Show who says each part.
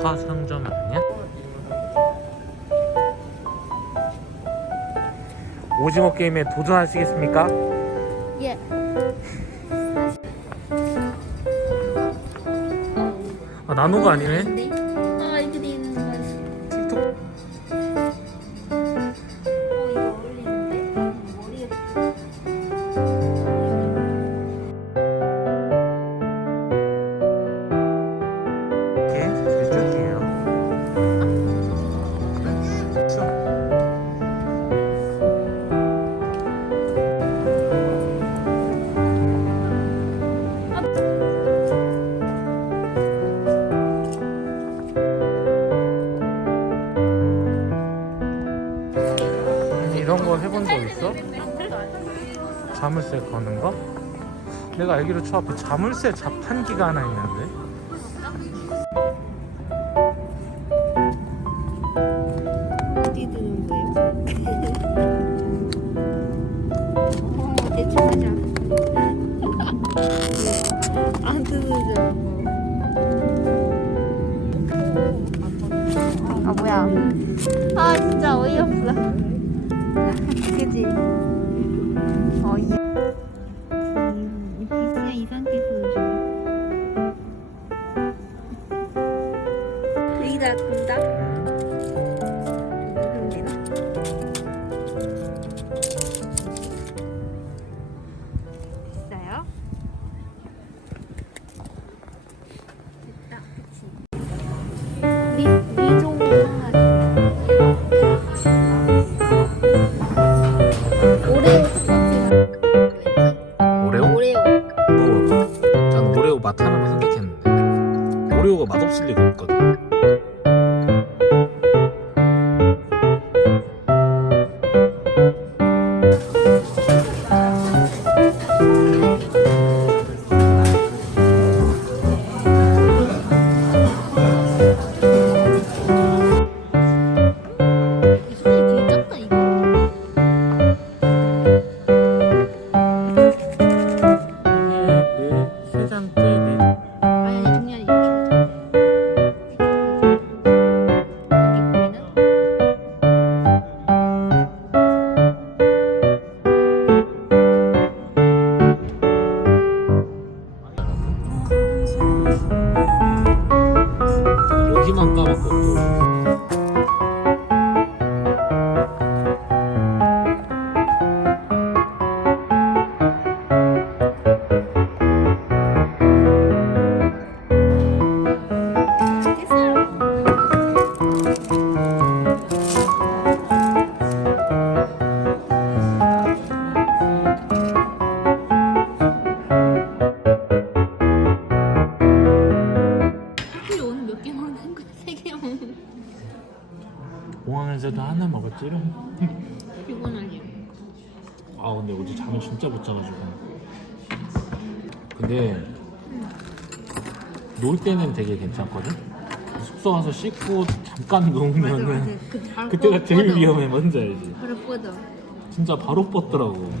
Speaker 1: 조카 상점 아니야? 오징어 게임에 도전하시겠습니까?
Speaker 2: 예.
Speaker 1: 아 나노가 아니네 이런 거 해본 적 있어? 자물쇠 거는 거? 내가 알기로 저 앞에 자물쇠 자판기가 하나 있는데
Speaker 2: 어디 두는 거예요? 어 대충 하자. 안 뜯어져. 아 뭐야? 아 진짜 어이없어. 그지? 어이. 그냥 이 상태에서 줘. 여기다 둔다.
Speaker 1: 여기만 까먹고 공항에서도 하나 먹었지롱
Speaker 2: 거 피곤하지
Speaker 1: 아 근데 어제 잠을 진짜 못 자가지고. 근데 놀 때는 되게 괜찮거든? 숙소 와서 씻고 잠깐 누우면은
Speaker 2: 그 바로
Speaker 1: 그때가 제일
Speaker 2: 뻗어.
Speaker 1: 위험해 뭔지 알지?
Speaker 2: 바로 뻗어.
Speaker 1: 진짜 바로 뻗더라고